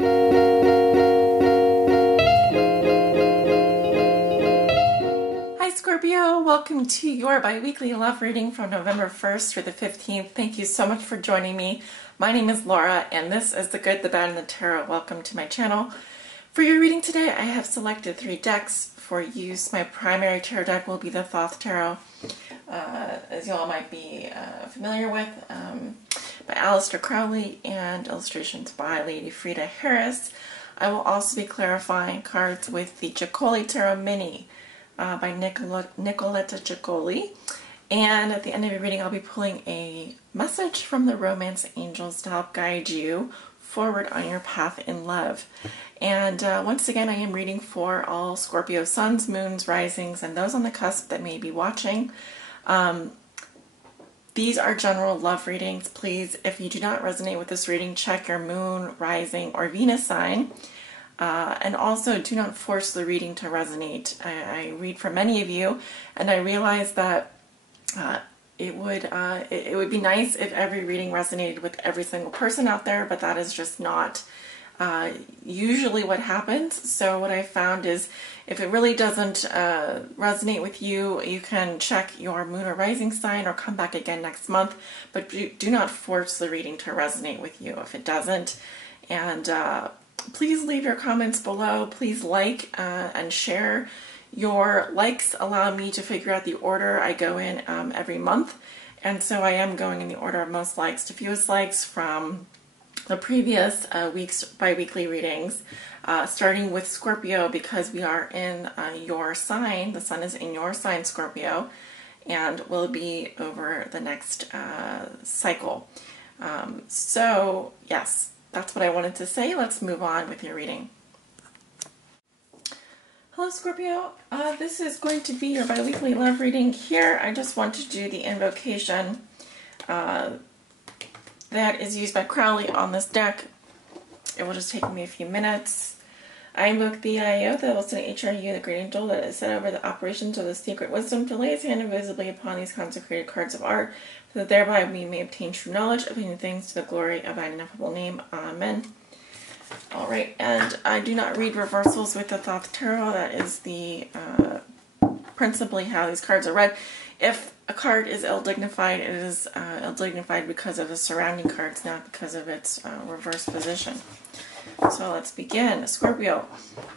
Hi Scorpio, welcome to your bi-weekly love reading from November 1st through the 15th. Thank you so much for joining me. My name is Laura and this is the Good, the Bad, and the Tarot. Welcome to my channel. For your reading today, I have selected 3 decks for use. My primary tarot deck will be the Thoth Tarot, as you all might be familiar with, by Aleister Crowley, and illustrations by Lady Frida Harris. I will also be clarifying cards with the Jacoli Tarot Mini by Nicoletta Jacoli. And at the end of your reading, I'll be pulling a message from the Romance Angels to help guide you forward on your path in love. And once again, I am reading for all Scorpio suns, moons, risings, and those on the cusp that may be watching. These are general love readings. Please, if you do not resonate with this reading, check your moon, rising, or Venus sign. And also, do not force the reading to resonate. I read for many of you, and I realize that it would be nice if every reading resonated with every single person out there, but that is just not usually what happens. So what I found is if it really doesn't resonate with you, you can check your moon or rising sign or come back again next month, but do not force the reading to resonate with you if it doesn't. And please leave your comments below. Please like and share. Your likes allow me to figure out the order I go in every month, and so I am going in the order of most likes to fewest likes from the previous week's bi-weekly readings, starting with Scorpio, because we are in your sign. The sun is in your sign, Scorpio, and will be over the next cycle. So yes, that's what I wanted to say. Let's move on with your reading. Hello Scorpio, this is going to be your bi-weekly love reading. Here I just want to do the invocation that is used by Crowley on this deck. It will just take me a few minutes. I invoke the IO, the Wilson HRU, the Great Angel that is set over the operations of the secret wisdom to lay his hand invisibly upon these consecrated cards of art, so that thereby we may obtain true knowledge of hidden things to the glory of thy ineffable name. Amen. Alright, and I do not read reversals with the Thoth Tarot. That is the principally how these cards are read. If a card is ill-dignified, it is ill-dignified because of the surrounding cards, not because of its reverse position. So let's begin. Scorpio,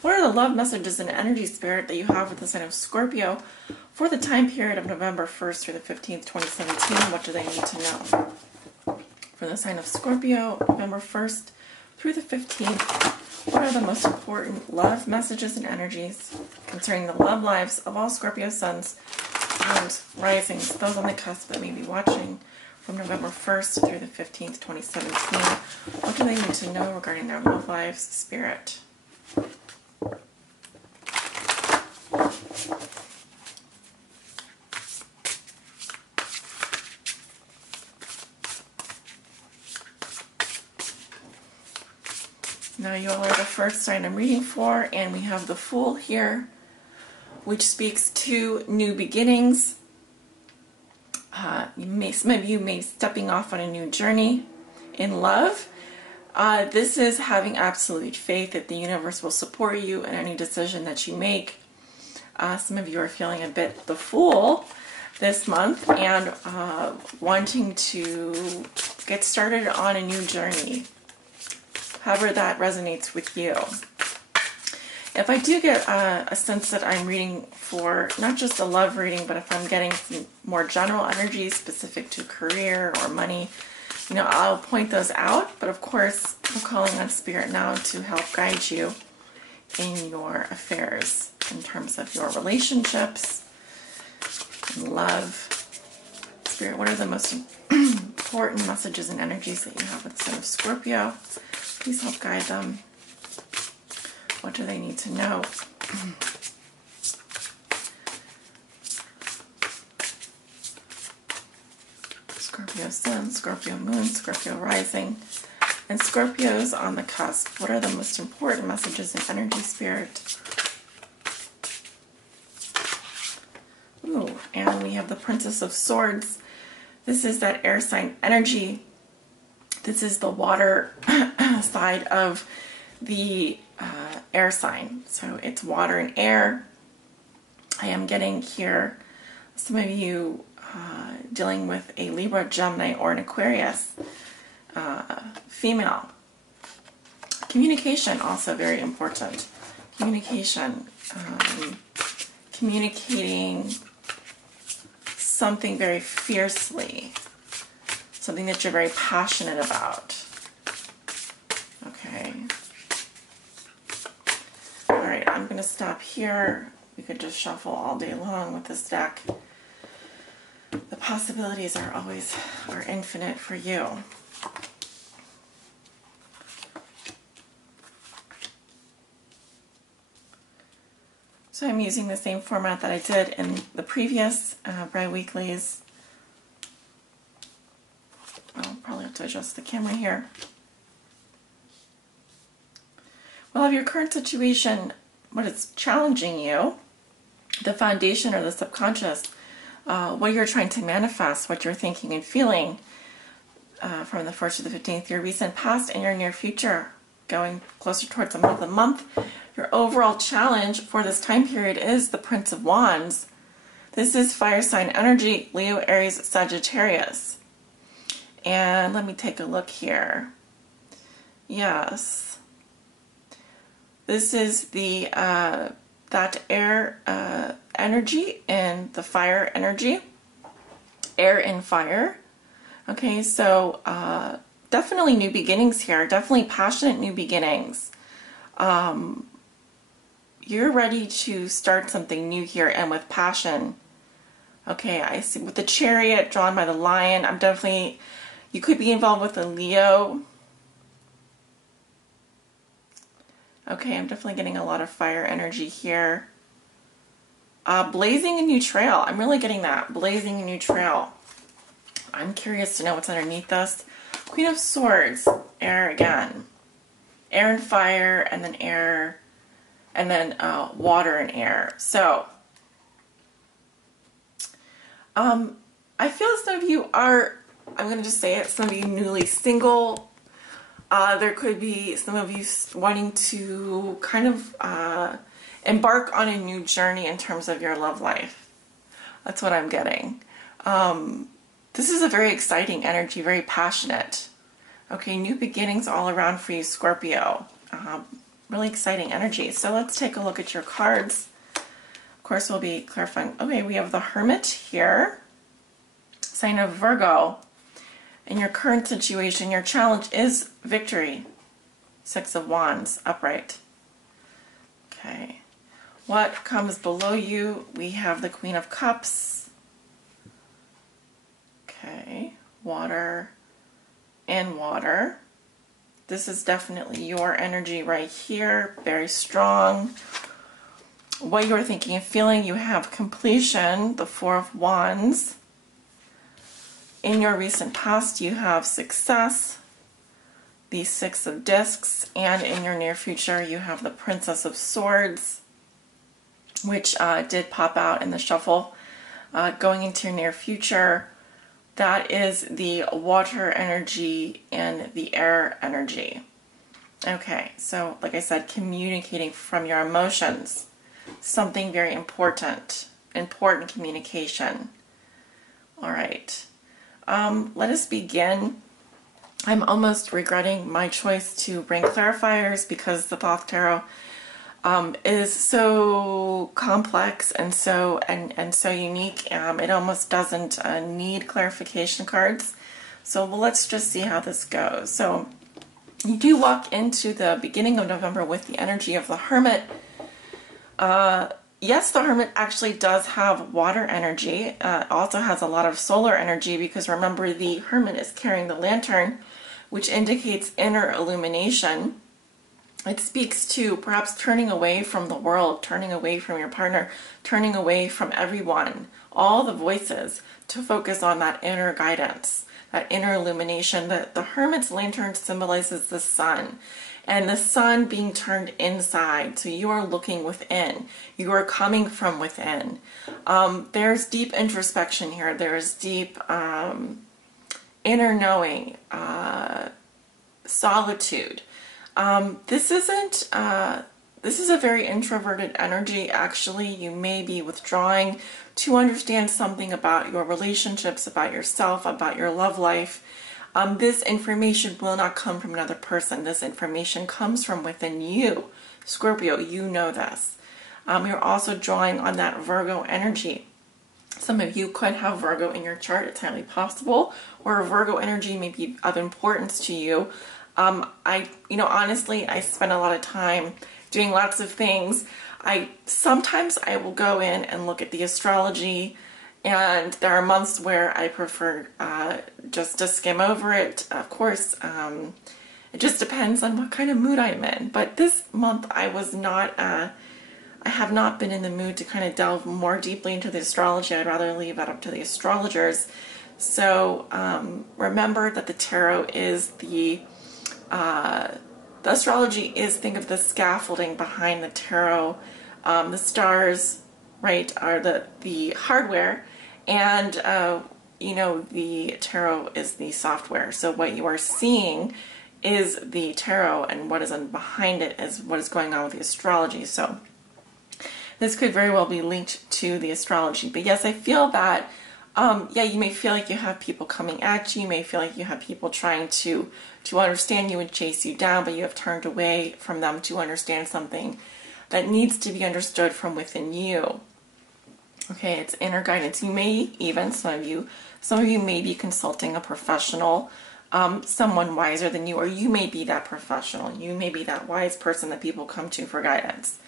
what are the love messages and energy spirit that you have with the sign of Scorpio for the time period of November 1st through the 15th, 2017? What do they need to know? For the sign of Scorpio, November 1st through the 15th, what are the most important love messages and energies concerning the love lives of all Scorpio suns and risings, those on the cusp that may be watching from November 1st through the 15th, 2017? What do they need to know regarding their love lives, spirit? Now you all are the first sign I'm reading for, and we have the Fool here, which speaks to new beginnings. Some of you may be stepping off on a new journey in love. This is having absolute faith that the universe will support you in any decision that you make. Some of you are feeling a bit the Fool this month and wanting to get started on a new journey, however that resonates with you. If I do get a sense that I'm reading for not just a love reading, but if I'm getting some more general energies specific to career or money, you know, I'll point those out. But of course, I'm calling on Spirit now to help guide you in your affairs in terms of your relationships and love. Spirit, what are the most important messages and energies that you have with the sign of Scorpio? Please help guide them. What do they need to know? Scorpio Sun, Scorpio Moon, Scorpio Rising, and Scorpios on the cusp. What are the most important messages and energy, Spirit? Ooh, and we have the Princess of Swords. This is that air sign energy. This is the water side of the air sign. So it's water and air. I am getting here some of you dealing with a Libra, Gemini, or an Aquarius female. Communication, also very important. Communication. Communicating something very fiercely. Something that you're very passionate about. Okay. Alright, I'm going to stop here. We could just shuffle all day long with this deck. The possibilities are infinite for you. So I'm using the same format that I did in the previous bi-weeklies. I'll probably have to adjust the camera here. Well, of your current situation, what is challenging you, the foundation or the subconscious, what you're trying to manifest, what you're thinking and feeling from the 1st to the 15th, your recent past and your near future, going closer towards the month. Your overall challenge for this time period is the Prince of Wands. This is fire sign energy, Leo, Aries, Sagittarius. And let me take a look here. Yes. This is the that air energy and the fire energy. Air and fire. Okay, so definitely new beginnings here. Definitely passionate new beginnings. You're ready to start something new here and with passion. Okay, I see with the Chariot drawn by the Lion. I'm definitely, you could be involved with a Leo. Okay, I'm definitely getting a lot of fire energy here. Blazing a new trail. I'm really getting that. Blazing a new trail. I'm curious to know what's underneath this. Queen of Swords. Air again. Air and fire, and then air, and then water and air. So, I feel some of you are, I'm going to just say it, some of you newly single. There could be some of you wanting to kind of embark on a new journey in terms of your love life. That's what I'm getting. This is a very exciting energy, very passionate. Okay, new beginnings all around for you, Scorpio. Really exciting energy. So let's take a look at your cards. Of course, we'll be clarifying. Okay, we have the Hermit here, sign of Virgo. In your current situation, your challenge is victory. Six of Wands, upright. Okay. What comes below you? We have the Queen of Cups. Okay. Water and water. This is definitely your energy right here. Very strong. What you're thinking and feeling, you have completion, the Four of Wands. In your recent past, you have success, the Six of Discs, and in your near future, you have the Princess of Swords, which did pop out in the shuffle. Going into your near future, that is the water energy and the air energy. Okay, so like I said, communicating from your emotions, something very important, important communication. All right. Let us begin. I'm almost regretting my choice to bring clarifiers because the Thoth Tarot is so complex and so unique. It almost doesn't need clarification cards. So let's just see how this goes. So you do walk into the beginning of November with the energy of the Hermit. Yes, the Hermit actually does have water energy. Also has a lot of solar energy because remember the Hermit is carrying the lantern, which indicates inner illumination. It speaks to perhaps turning away from the world, turning away from your partner, turning away from everyone, all the voices, to focus on that inner guidance, that inner illumination. The Hermit's lantern symbolizes the sun. And the sun being turned inside, so you are looking within. You are coming from within. There's deep introspection here. There's deep inner knowing, solitude. This isn't, this is a very introverted energy. Actually, you may be withdrawing to understand something about your relationships, about yourself, about your love life. This information will not come from another person. This information comes from within you. Scorpio, you know this. You're also drawing on that Virgo energy. Some of you could have Virgo in your chart. It's highly possible. Or Virgo energy may be of importance to you. Honestly, I spend a lot of time doing lots of things. Sometimes I will go in and look at the astrology, and there are months where I prefer just to skim over it. Of course, it just depends on what kind of mood I'm in. But this month I have not been in the mood to kind of delve more deeply into the astrology. I'd rather leave that up to the astrologers. So remember that the tarot is the astrology is, think of the scaffolding behind the tarot. The stars, right, are the hardware, and the tarot is the software. So what you are seeing is the tarot, and what is behind it is what is going on with the astrology. So this could very well be linked to the astrology. But yes, I feel that, you may feel like you have people coming at you. You may feel like you have people trying to understand you and chase you down, but you have turned away from them to understand something that needs to be understood from within you. Okay, it's inner guidance. You may even, some of you may be consulting a professional, someone wiser than you, or you may be that professional. You may be that wise person that people come to for guidance.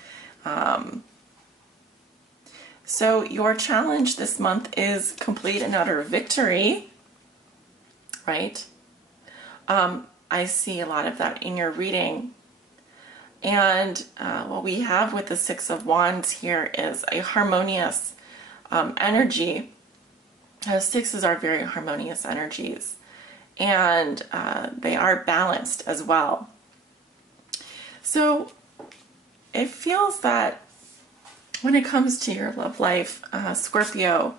So your challenge this month is complete and utter victory, right? I see a lot of that in your reading. And what we have with the Six of Wands here is a harmonious energy. Sixes are very harmonious energies, and they are balanced as well. So it feels that when it comes to your love life, Scorpio,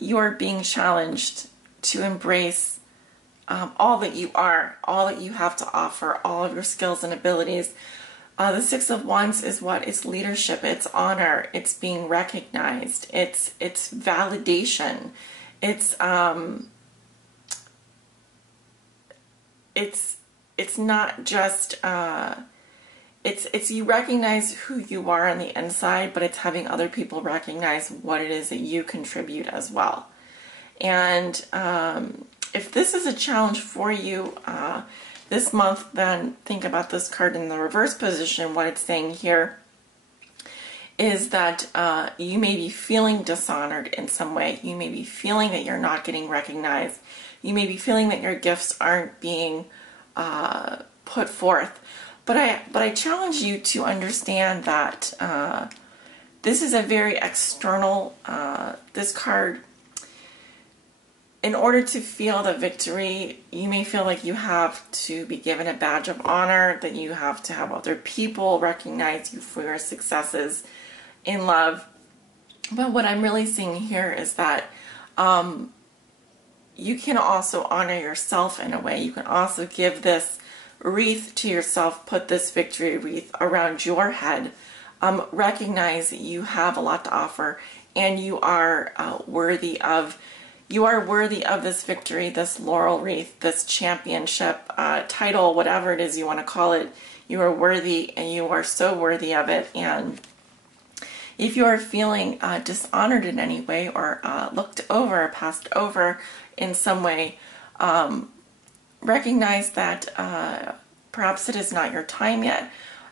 you're being challenged to embrace all that you are, all that you have to offer, all of your skills and abilities. The Six of Wands is what? It's leadership, it's honor, it's being recognized, it's validation, it's not just it's you recognize who you are on the inside, but it's having other people recognize what it is that you contribute as well. And if this is a challenge for you this month, then think about this card in the reverse position. What it's saying here is that you may be feeling dishonored in some way. You may be feeling that you're not getting recognized. You may be feeling that your gifts aren't being put forth. But I challenge you to understand that this is a very external, this card, in order to feel the victory, you may feel like you have to be given a badge of honor, that you have to have other people recognize you for your successes in love. But what I'm really seeing here is that you can also honor yourself in a way. You can also give this wreath to yourself, put this victory wreath around your head, recognize that you have a lot to offer, and you are worthy of this victory, this laurel wreath, this championship title, whatever it is you want to call it. You are worthy, and you are so worthy of it. And if you are feeling dishonored in any way, or looked over, passed over in some way, recognize that perhaps it is not your time yet,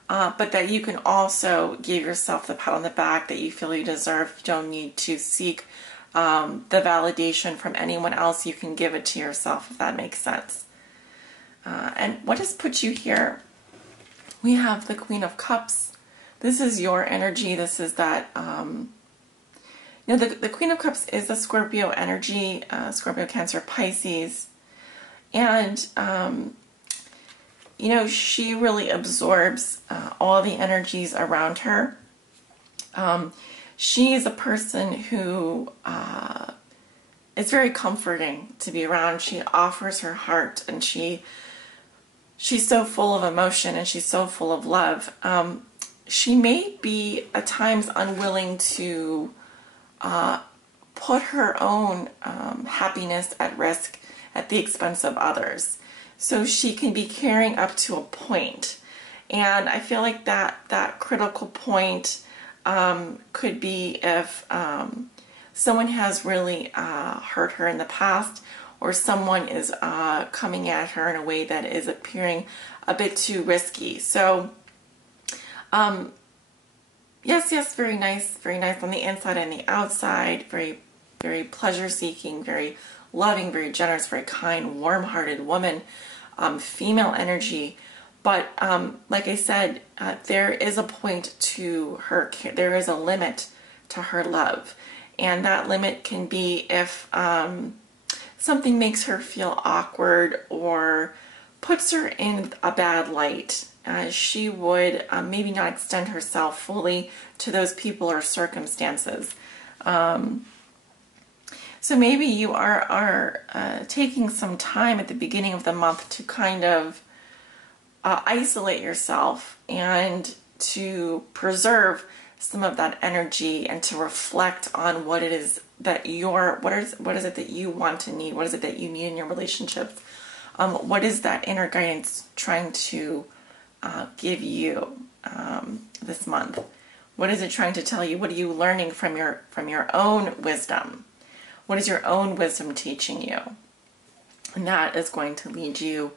but that you can also give yourself the pat on the back that you feel you deserve. You don't need to seek the validation from anyone else. You can give it to yourself, if that makes sense. And what has put you here? We have the Queen of Cups. This is your energy. This is that, the Queen of Cups is the Scorpio energy, Scorpio, Cancer, Pisces. And, she really absorbs all the energies around her. She is a person who is very comforting to be around. She offers her heart, and she she's so full of emotion and she's so full of love. She may be at times unwilling to put her own happiness at risk at the expense of others. So she can be caring up to a point. And I feel like that critical point could be if someone has really hurt her in the past, or someone is coming at her in a way that is appearing a bit too risky. So, yes, very nice on the inside and the outside, very, very pleasure-seeking, very loving, very generous, very kind, warm-hearted woman, female energy. But like I said, there is a point to her, there is a limit to her love. And that limit can be if something makes her feel awkward or puts her in a bad light. She would maybe not extend herself fully to those people or circumstances. So maybe you are taking some time at the beginning of the month to kind of isolate yourself and to preserve some of that energy and to reflect on what it is that what is it that you want to need, what is it that you need in your relationships, what is that inner guidance trying to give you this month, what is it trying to tell you, what are you learning from your own wisdom, what is your own wisdom teaching you, and that is going to lead you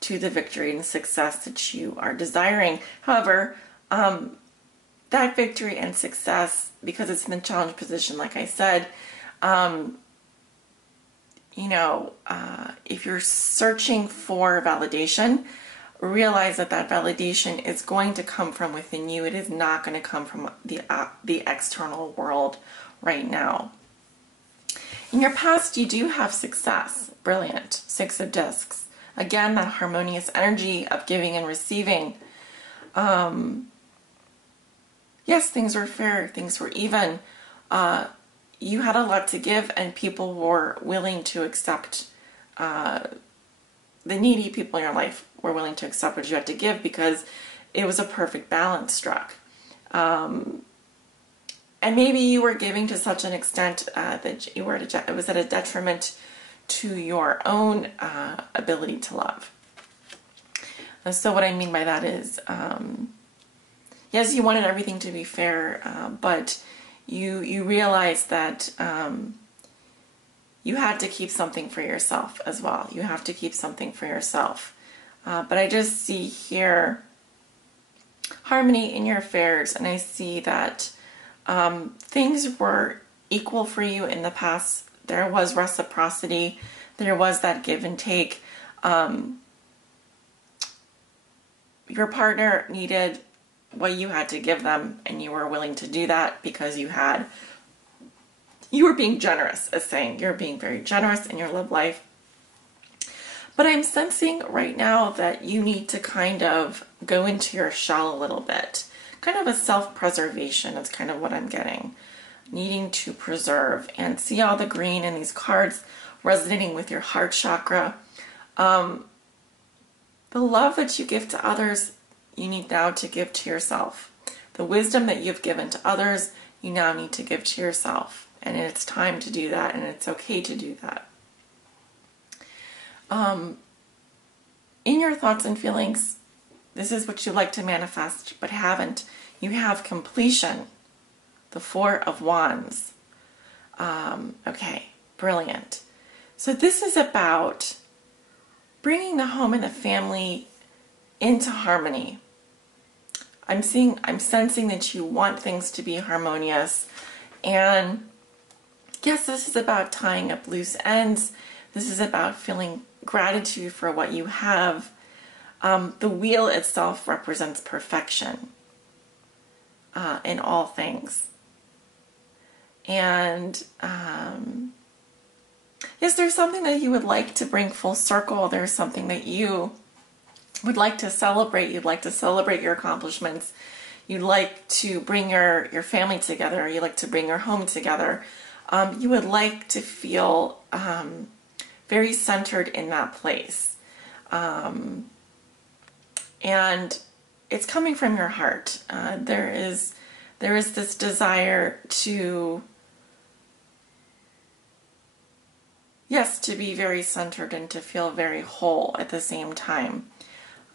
to the victory and success that you are desiring. However, that victory and success, because it's in the challenge position, like I said, if you're searching for validation, realize that validation is going to come from within you. It is not going to come from the external world right now. In your past, you do have success. Brilliant. 6 of Discs. Again, that harmonious energy of giving and receiving. Yes, things were fair, things were even. You had a lot to give, and people were willing to accept, the needy people in your life were willing to accept what you had to give because it was a perfect balance struck. And maybe you were giving to such an extent that it was at a detriment to your own ability to love. And so what I mean by that is, yes, you wanted everything to be fair, but you realized that you had to keep something for yourself as well. You have to keep something for yourself. But I just see here harmony in your affairs, and I see that things were equal for you in the past. There was reciprocity. There was that give and take. Your partner needed what you had to give them, and you were willing to do that because you were being generous, as saying you're being very generous in your love life. But I'm sensing right now that you need to kind of go into your shell a little bit. Kind of a self-preservation is kind of what I'm getting. Needing to preserve, and see all the green in these cards resonating with your heart chakra. The love that you give to others, you need now to give to yourself. The wisdom that you've given to others, you now need to give to yourself. And it's time to do that, and it's okay to do that. In your thoughts and feelings, this is what you like to manifest but haven't. You have completion. The 4 of Wands. Okay, brilliant. So this is about bringing the home and the family into harmony. I'm sensing that you want things to be harmonious. And yes, this is about tying up loose ends. This is about feeling gratitude for what you have. The wheel itself represents perfection in all things. And yes, there's something that you would like to bring full circle. There's something that you would like to celebrate. You'd like to celebrate your accomplishments. You'd like to bring your family together. You'd like to bring your home together. You would like to feel very centered in that place. and it's coming from your heart. There is this desire to, yes, to be very centered and to feel very whole at the same time.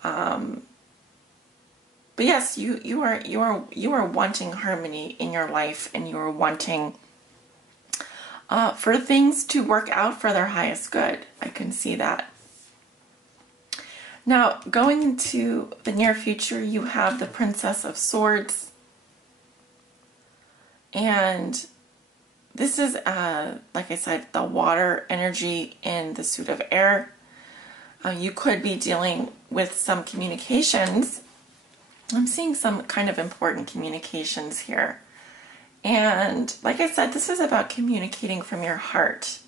But yes, you are wanting harmony in your life, and you are wanting for things to work out for their highest good. I can see that. Now, going into the near future, you have the Princess of Swords. And this is, like I said, the water energy in the suit of air. You could be dealing with some communications. I'm seeing some kind of important communications here. And like I said, this is about communicating from your heart.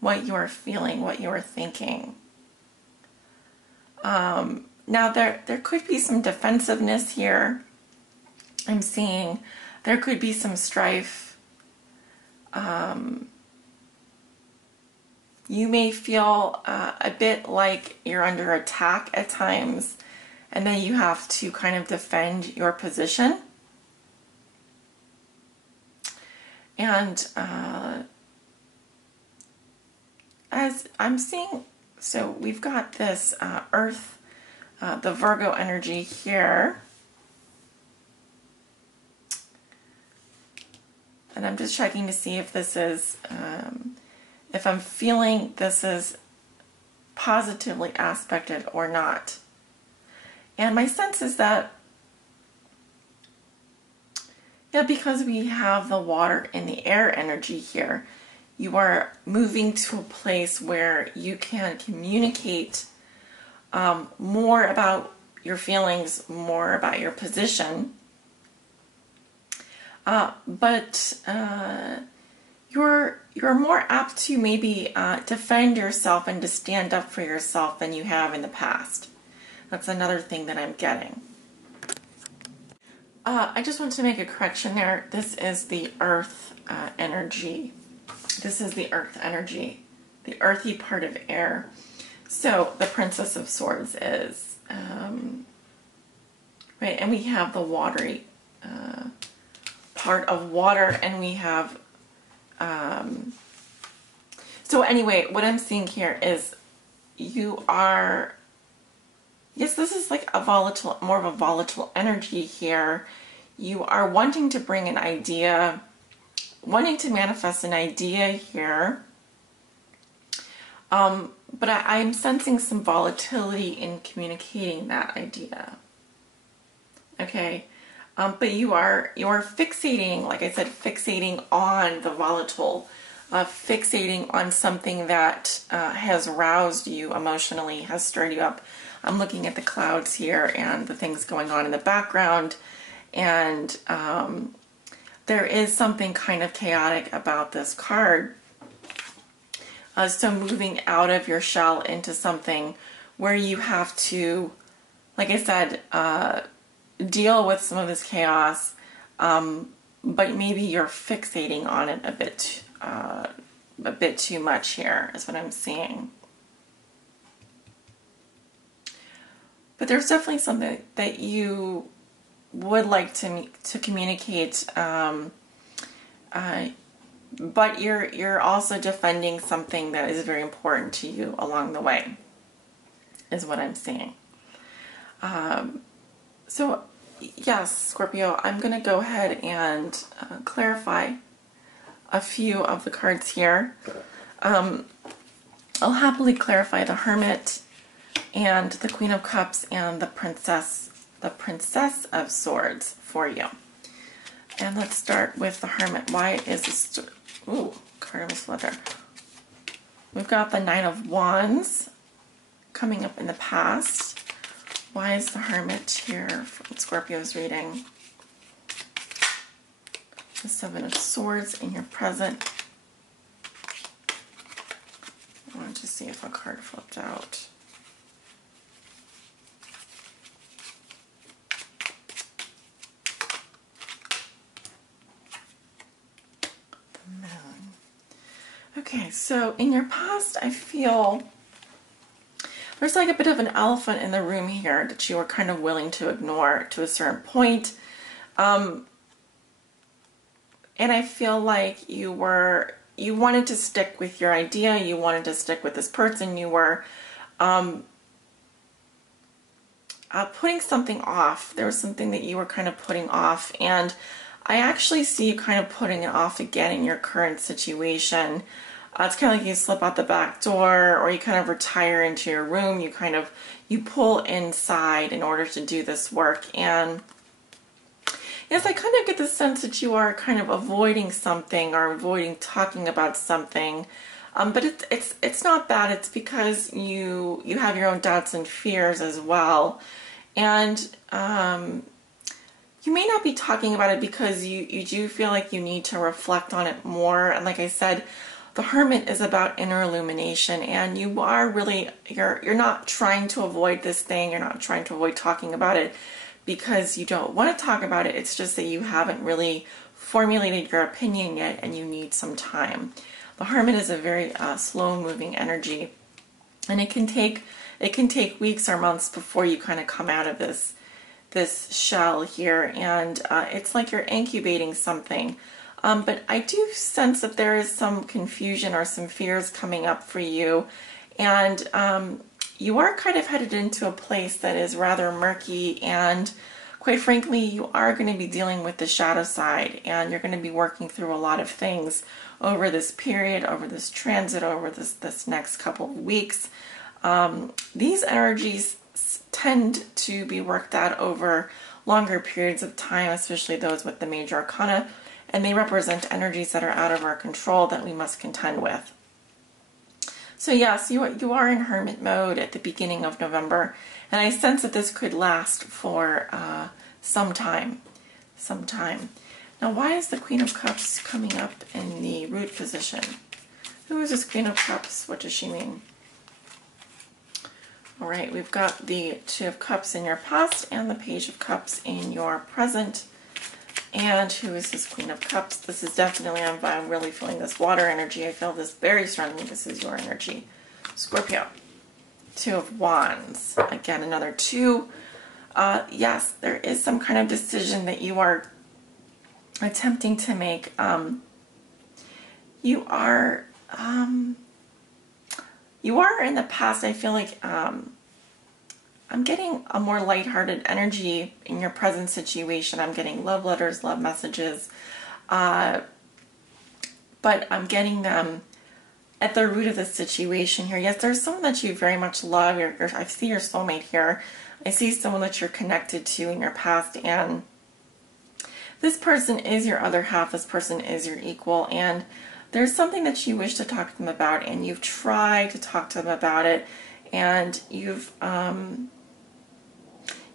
What you are feeling, what you are thinking. Now there could be some defensiveness here. I'm seeing there could be some strife. You may feel a bit like you're under attack at times, and then you have to kind of defend your position. And as I'm seeing, so we've got this Earth, the Virgo energy here. And I'm just checking to see if this is, if I'm feeling this is positively aspected or not. And my sense is that, yeah, because we have the water and the air energy here, you are moving to a place where you can communicate more about your feelings, more about your position. But you're more apt to maybe defend yourself and to stand up for yourself than you have in the past. That's another thing that I'm getting. I just want to make a correction there. This is the Earth energy. This is the Earth energy, the earthy part of air. So the Princess of Swords is, right, and we have the watery part of water, and we have, so anyway, what I'm seeing here is you are, yes, this is like a volatile, more of a volatile energy here. You are wanting to bring an idea, wanting to manifest an idea here. But I'm sensing some volatility in communicating that idea. Okay. But you are fixating, like I said, fixating on the volatile, fixating on something that has roused you emotionally, has stirred you up. I'm looking at the clouds here and the things going on in the background, and there is something kind of chaotic about this card. So moving out of your shell into something where you have to, like I said, deal with some of this chaos, but maybe you're fixating on it a bit too much here, is what I'm seeing. But there's definitely something that you would like to communicate, but you're also defending something that is very important to you along the way, is what I'm seeing. So yes, Scorpio, I'm going to go ahead and clarify a few of the cards here. I'll happily clarify the Hermit and the Queen of Cups and the Princess of Swords for you. And let's start with the Hermit. Why is this? Ooh, card almost fell there. We've got the Nine of Wands coming up in the past. Why is the Hermit here from Scorpio's reading? The Seven of Swords in your present. I want to see if a card flipped out. The Moon. Okay, so in your past, I feel there's like a bit of an elephant in the room here that you were kind of willing to ignore to a certain point. And I feel like you wanted to stick with your idea, you wanted to stick with this person, you were putting something off. There was something that you were kind of putting off, and I actually see you kind of putting it off again in your current situation. It's kind of like you slip out the back door, or you kind of retire into your room. You pull inside in order to do this work. And yes, I kind of get the sense that you are kind of avoiding something or avoiding talking about something. But it's not that. It's because you have your own doubts and fears as well. And you may not be talking about it because you do feel like you need to reflect on it more. And like I said, the Hermit is about inner illumination, and you are really, you're not trying to avoid this thing. You're not trying to avoid talking about it because you don't want to talk about it. It's just that you haven't really formulated your opinion yet, and you need some time. The Hermit is a very slow-moving energy, and it can take weeks or months before you kind of come out of this shell here, and it's like you're incubating something. But I do sense that there is some confusion or some fears coming up for you, and you are kind of headed into a place that is rather murky, and quite frankly, you are going to be dealing with the shadow side, and you're going to be working through a lot of things over this period, over this transit, over this next couple of weeks. These energies tend to be worked out over longer periods of time, especially those with the major arcana, and they represent energies that are out of our control that we must contend with. So yes, you are in hermit mode at the beginning of November, and I sense that this could last for some time. Now, why is the Queen of Cups coming up in the root position? Who is this Queen of Cups? What does she mean? All right, we've got the Two of Cups in your past and the Page of Cups in your present. And who is this Queen of Cups? This is definitely, I'm really feeling this water energy. I feel this very strongly. This is your energy. Scorpio. Two of Wands. Again, another two. Yes, there is some kind of decision that you are attempting to make. You are in the past, I feel like, I'm getting a more lighthearted energy in your present situation. I'm getting love letters, love messages, but I'm getting them at the root of the situation here. Yes, there's someone that you very much love. I see your soulmate here. I see someone that you're connected to in your past, and this person is your other half. This person is your equal, and there's something that you wish to talk to them about, and you've tried to talk to them about it, and you've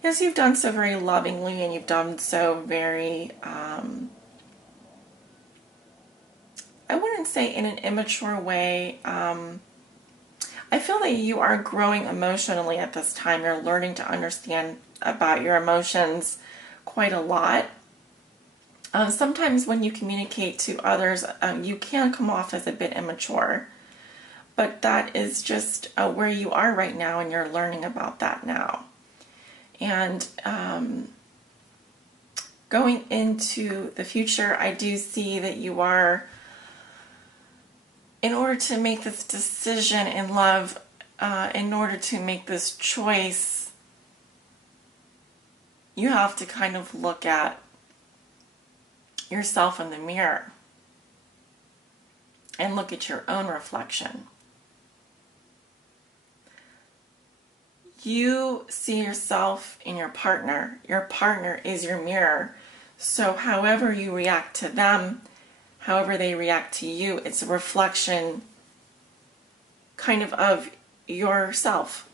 yes, you've done so very lovingly, and you've done so very, I wouldn't say in an immature way. I feel that you are growing emotionally at this time. You're learning to understand about your emotions quite a lot. Sometimes when you communicate to others, you can come off as a bit immature, but that is just where you are right now, and you're learning about that now. And going into the future, I do see that you are, in order to make this decision in love, in order to make this choice, you have to kind of look at yourself in the mirror and look at your own reflection. You see yourself in your partner. Your partner is your mirror. So however you react to them, however they react to you, it's a reflection kind of yourself.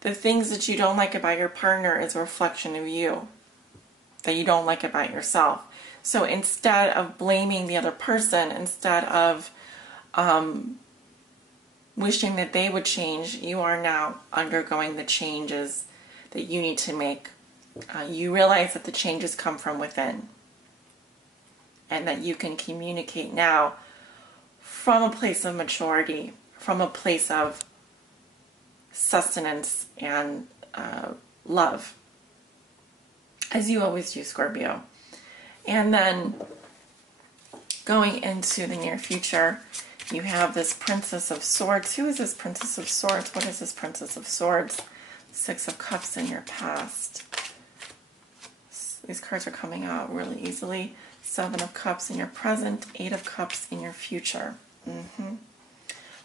The things that you don't like about your partner is a reflection of you that you don't like about yourself. So instead of blaming the other person, instead of wishing that they would change, you are now undergoing the changes that you need to make. You realize that the changes come from within, and that you can communicate now from a place of maturity, from a place of sustenance and love, as you always do, Scorpio. And then going into the near future, you have this Princess of Swords. Who is this Princess of Swords? What is this Princess of Swords? Six of Cups in your past. These cards are coming out really easily. Seven of Cups in your present. Eight of Cups in your future.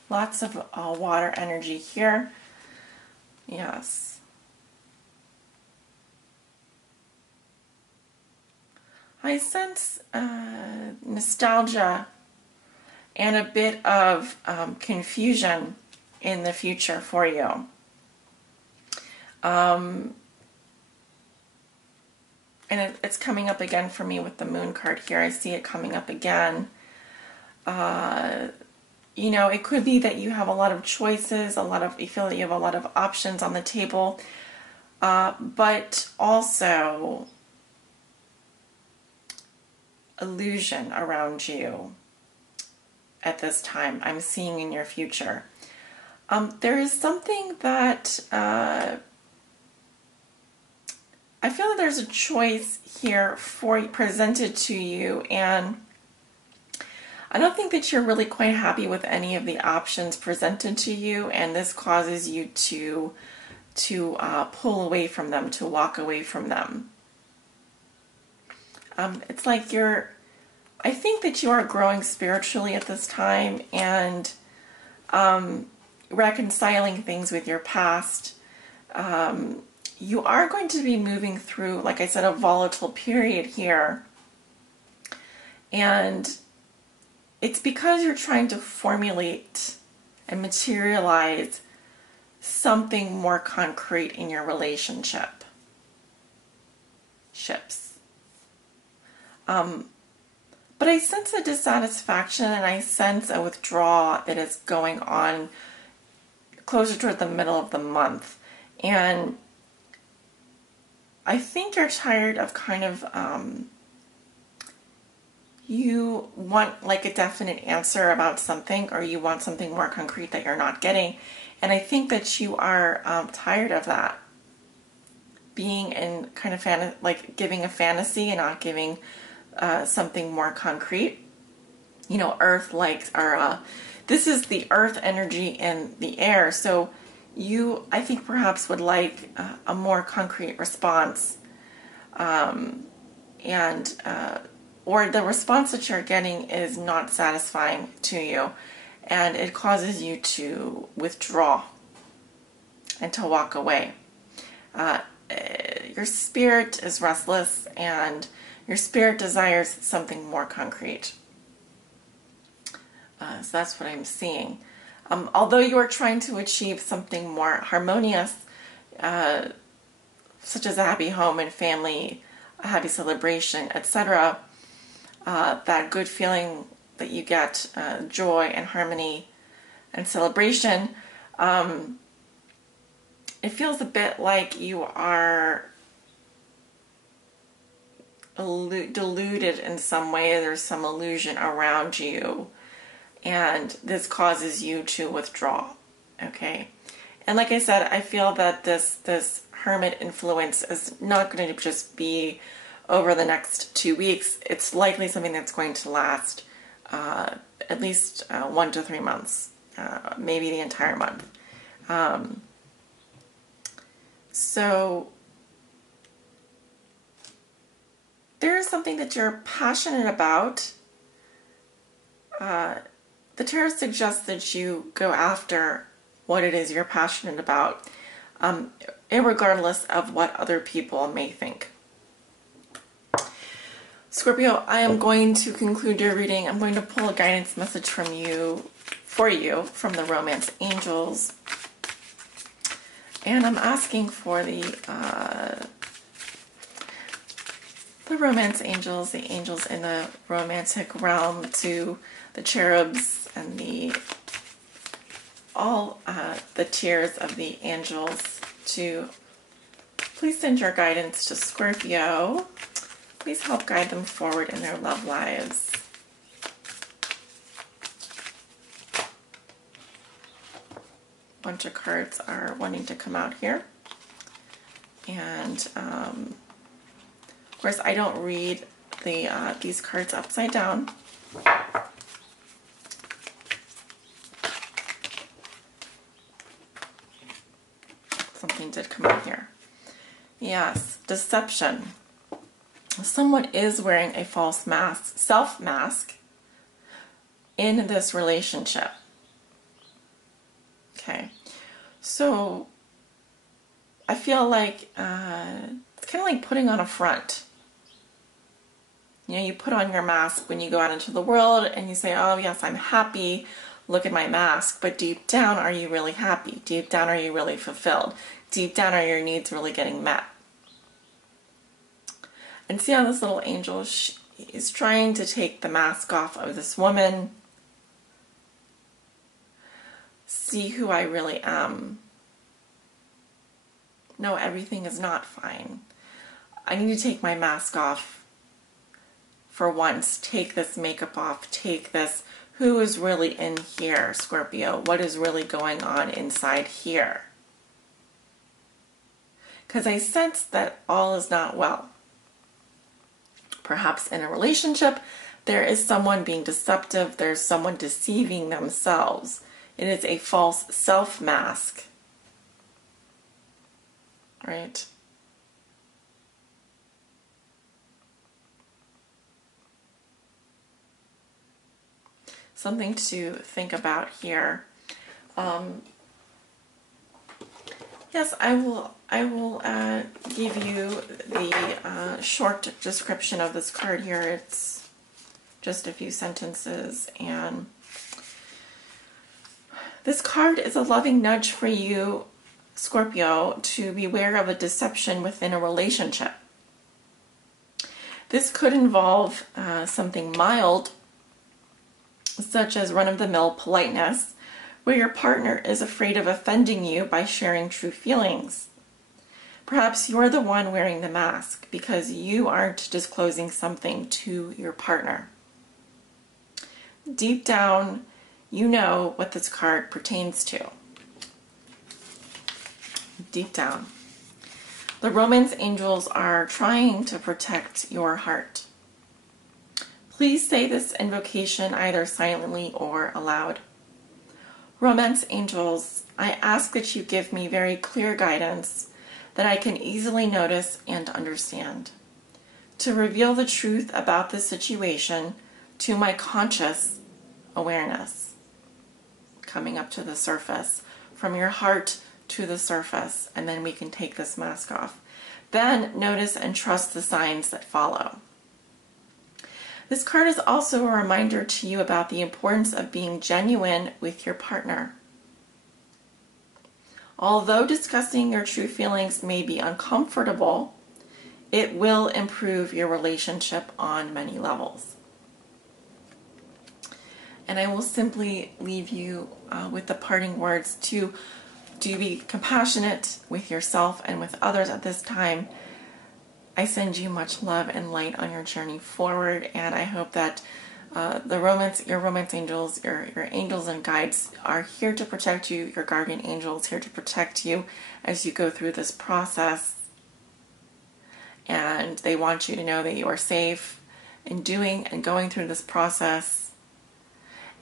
Lots of water energy here. Yes. I sense nostalgia and a bit of confusion in the future for you. And it's coming up again for me with the Moon card here. I see it coming up again. You know, it could be that you have a lot of choices, you feel that you have a lot of options on the table, but also illusion around you at this time. I'm seeing in your future. There is something that I feel that there's a choice here presented to you, and I don't think that you're really quite happy with any of the options presented to you, and this causes you to pull away from them, to walk away from them. It's like I think that you are growing spiritually at this time, and reconciling things with your past. You are going to be moving through, like I said, a volatile period here. And it's because you're trying to formulate and materialize something more concrete in your relationships. But I sense a dissatisfaction, and I sense a withdrawal that is going on closer toward the middle of the month. And I think you're tired of kind of, you want like a definite answer about something, or you want something more concrete that you're not getting. And I think that you are tired of that. Being in kind of like giving a fantasy and not giving something more concrete. You know, earth likes, or this is the earth energy in the air. So you, I think, perhaps would like a more concrete response, or the response that you're getting is not satisfying to you, and it causes you to withdraw and to walk away. Your spirit is restless, and your spirit desires something more concrete. So that's what I'm seeing. Although you are trying to achieve something more harmonious, such as a happy home and family, a happy celebration, etc., that good feeling that you get, joy and harmony and celebration, it feels a bit like you are deluded in some way. There's some illusion around you, and this causes you to withdraw. Okay, and like I said, I feel that this hermit influence is not going to just be over the next 2 weeks. It's likely something that's going to last at least 1 to 3 months, maybe the entire month. So there is something that you're passionate about. The tarot suggests that you go after what it is you're passionate about, irregardless of what other people may think. Scorpio, I am going to conclude your reading. I'm going to pull a guidance message for you from the Romance Angels. And I'm asking for the Romance Angels, the angels in the romantic realm, to the cherubs and all the tiers of the angels, to please send your guidance to Scorpio. Please help guide them forward in their love lives. bunch of cards are wanting to come out here. And of course, I don't read these cards upside down. Something did come out here. Yes, deception. Someone is wearing a false mask, self-mask, in this relationship. Okay, so I feel like it's kind of like putting on a front. You know, you put on your mask when you go out into the world and you say, oh yes, I'm happy, look at my mask. But deep down, are you really happy? Deep down, are you really fulfilled? Deep down, are your needs really getting met? And see how this little angel is trying to take the mask off of this woman. See who I really am. No, everything is not fine. I need to take my mask off for once. Take this makeup off. Take this. Who is really in here, Scorpio? What is really going on inside here? Because I sense that all is not well. Perhaps in a relationship, there is someone being deceptive. There's someone deceiving themselves. It is a false self-mask. Right? Something to think about here. Yes, I will give you the short description of this card here. It's just a few sentences, and this card is a loving nudge for you, Scorpio, to beware of a deception within a relationship. This could involve something mild, such as run-of-the-mill politeness, where your partner is afraid of offending you by sharing true feelings. Perhaps you're the one wearing the mask because you aren't disclosing something to your partner. Deep down, you know what this card pertains to. Deep down. The romance angels are trying to protect your heart. Please say this invocation either silently or aloud. Romance angels, I ask that you give me very clear guidance that I can easily notice and understand, to reveal the truth about this situation to my conscious awareness, coming up to the surface, from your heart to the surface, and then we can take this mask off. Then notice and trust the signs that follow. This card is also a reminder to you about the importance of being genuine with your partner. Although discussing your true feelings may be uncomfortable, it will improve your relationship on many levels. And I will simply leave you with the parting words to be compassionate with yourself and with others at this time. I send you much love and light on your journey forward, and I hope that your romance angels, your angels and guides are here to protect you. Your guardian angels here to protect you as you go through this process, and they want you to know that you are safe in doing and going through this process,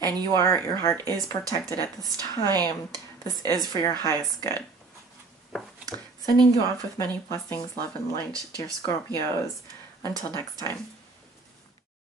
and your heart is protected at this time. This is for your highest good. Sending you off with many blessings, love, and light, dear Scorpios. Until next time.